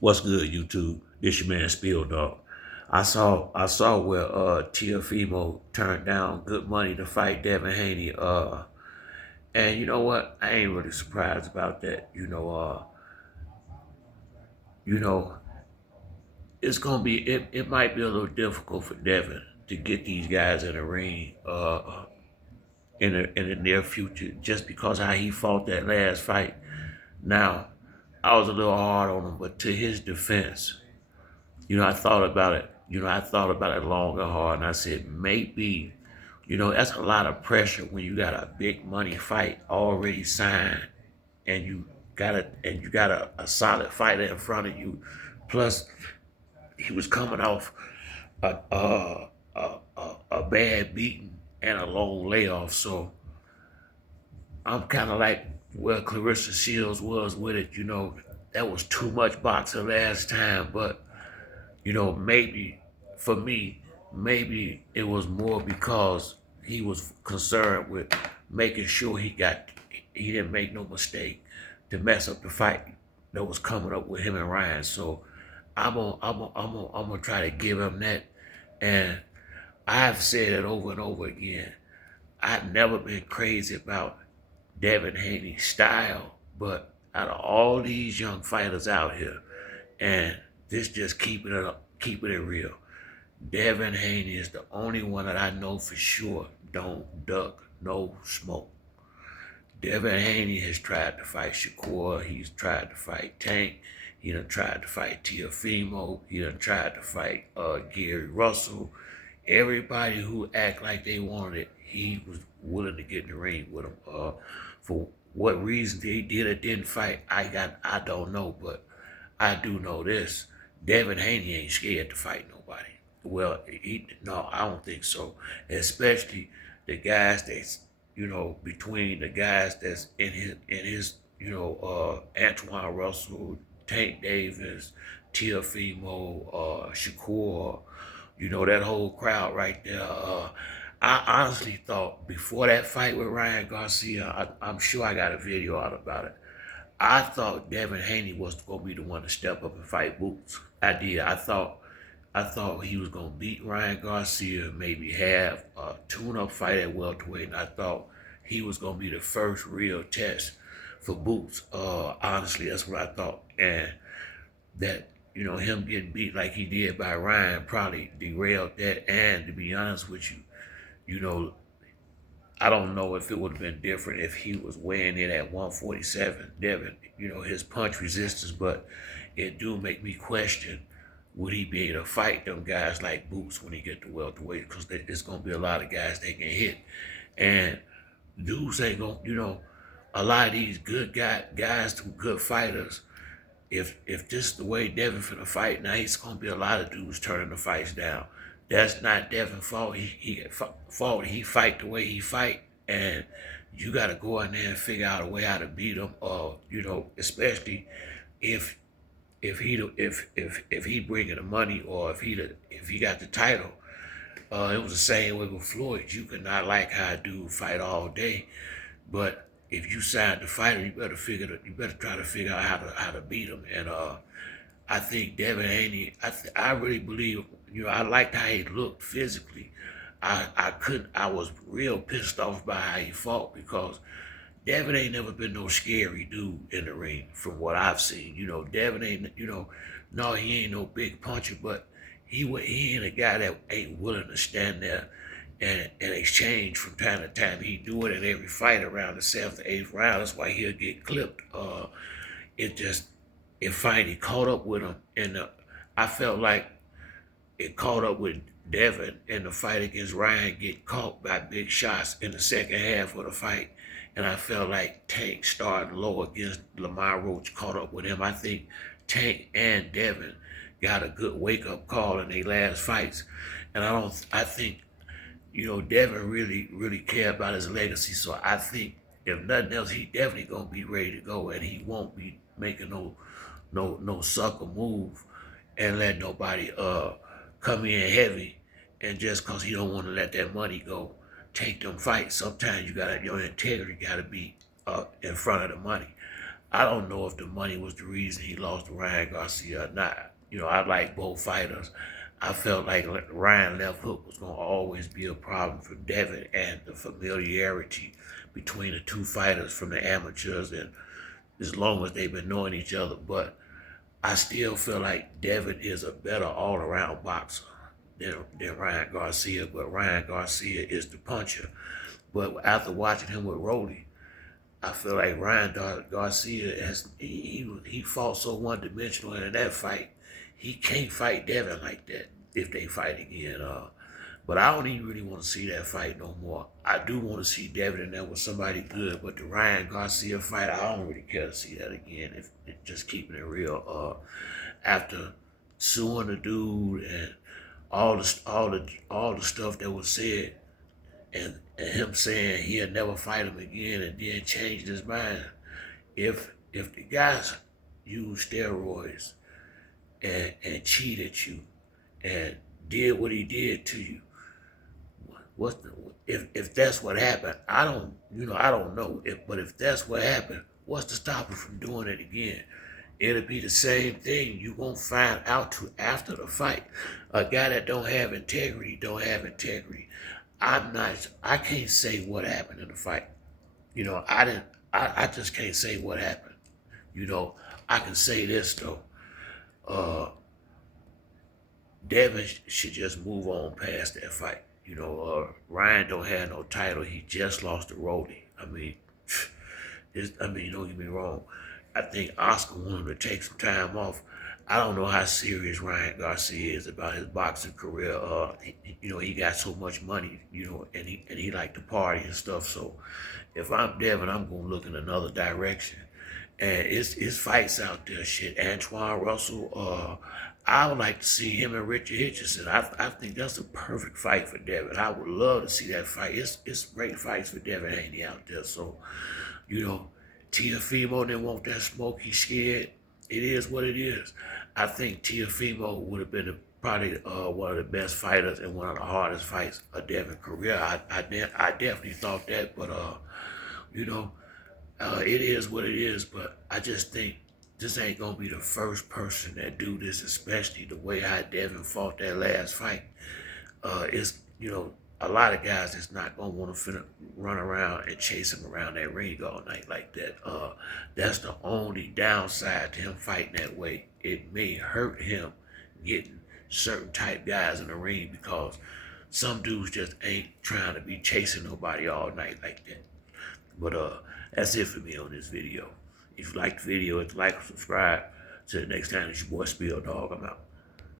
What's good, YouTube? This your man Spill Dog. I saw where Tiafimo turned down good money to fight Devin Haney. And you know what? I ain't really surprised about that. You know, it's gonna be it might be a little difficult for Devin to get these guys in the ring in the near future just because how he fought that last fight. Now, I was a little hard on him, but to his defense, I thought about it. I thought about it long and hard, and I said maybe, that's a lot of pressure when you got a big money fight already signed, and you got a solid fighter in front of you. Plus, he was coming off a bad beating and a long layoff, so I'm kind of like where Clarissa Shields was with it. That was too much boxing last time, but maybe for me, maybe it was more because he was concerned with making sure he didn't make no mistake to mess up the fight that was coming up with him and Ryan. So I'm gonna try to give him that. And I've said it over and over again. I've never been crazy about Devin Haney's style, but out of all these young fighters out here, and this just keeping it real. Devin Haney is the only one that I know for sure don't duck no smoke. Devin Haney has tried to fight Shakur. He's tried to fight Tank. He done tried to fight Tiafimo. He done tried to fight Gary Russell. Everybody who act like they wanted it, he was willing to get in the ring with him. For what reason they did or didn't fight, I don't know, but I do know this. Devin Haney ain't scared to fight nobody. Well, no, I don't think so. Especially the guys that's between the guys that's in his Antoine Russell, Tank Davis, Tiafimo, Shakur, that whole crowd right there. I honestly thought before that fight with Ryan Garcia, I'm sure I got a video out about it. I thought Devin Haney was gonna be the one to step up and fight Boots. I did. I thought he was gonna beat Ryan Garcia, maybe have a tune-up fight at welterweight, and I thought he was gonna be the first real test for Boots. Honestly, that's what I thought, and that him getting beat like he did by Ryan probably derailed that. And to be honest with you, you know I don't know if it would have been different if he was weighing in at 147, Devin, his punch resistance, but it do make me question, would he be able to fight them guys like Boots when he get to welterweight? Because there's going to be a lot of guys they can hit. And dudes ain't going to, a lot of these good guys, good fighters, if this is the way Devin finna fight, now it's gonna be a lot of dudes turning the fights down. That's not Devin's fault. Fault. He fight the way he fight, and you got to go in there and figure out a way how to beat him. Especially if if he bringing the money, or if he got the title. It was the same way with Floyd. You could not like how a dude fight all day, but if you sign the fighter, you better try to figure out how to beat him. And I think Devin Haney. I really believe. I liked how he looked physically. I couldn't. I was real pissed off by how he fought, because Devin ain't never been no scary dude in the ring from what I've seen. Devin ain't. No, he ain't no big puncher, but he ain't a guy that ain't willing to stand there and exchange from time to time. He do it in every fight around the seventh, eighth round. That's why he'll get clipped. It just it finally caught up with him, and I felt like it caught up with Devin in the fight against Ryan, get caught by big shots in the second half of the fight. And I felt like Tank started low against Lamar Roach, caught up with him. I think Tank and Devin got a good wake up call in their last fights. And I think, Devin really care about his legacy. So I think if nothing else, he definitely gonna be ready to go, and he won't be making no sucker move and let nobody come in heavy, and just cause he don't want to let that money go, take them fights. Sometimes your integrity gotta be in front of the money. I don't know if the money was the reason he lost to Ryan Garcia or not. I like both fighters. I felt like Ryan left hook was going to always be a problem for Devin, and the familiarity between the two fighters from the amateurs and as long as they've been knowing each other. But I still feel like Devin is a better all-around boxer than Ryan Garcia, but Ryan Garcia is the puncher. But after watching him with Rolly, I feel like Ryan Garcia he fought so one dimensional in that fight. He can't fight Devin like that if they fight again. But I don't even really want to see that fight no more. I do want to see Devin in there with somebody good, but the Ryan Garcia fight, I don't really care to see that again. If just keeping it real. After suing the dude and all the stuff that was said, and him saying he'll never fight him again, and then changed his mind. If the guys use steroids and cheated you and did what he did to you, what's the, if that's what happened? I don't know. But if that's what happened, what's to stop him from doing it again? It'll be the same thing. You won't find out till after the fight. A guy that don't have integrity don't have integrity. I can't say what happened in the fight. I just can't say what happened. I can say this though. Uh, Devin should just move on past that fight. Ryan don't have no title. He just lost to Rolly. Don't get me wrong. I think Oscar wanted him to take some time off. I don't know how serious Ryan Garcia is about his boxing career. He got so much money, and he like to party and stuff. So if I'm Devin, I'm gonna look in another direction. And it's fights out there, shit. Antoine Russell, I would like to see him and Richard Hitchison. I think that's a perfect fight for Devin. I would love to see that fight. It's great fights for Devin Haney out there. So, Teofimo didn't want that smoke. He's scared. It is what it is. I think Teofimo would have been probably one of the best fighters and one of the hardest fights of Devin's career. I definitely thought that, but it is what it is. But I just think this ain't gonna be the first person that do this, especially the way how Devin fought that last fight. It's a lot of guys that's not gonna want to run around and chase him around that ring all night like that. That's the only downside to him fighting that way. It may hurt him getting certain type guys in the ring because some dudes just ain't trying to be chasing nobody all night like that. But that's it for me on this video. If you like the video, hit the like and subscribe. Till the next time, it's your boy Spill Dog. I'm out.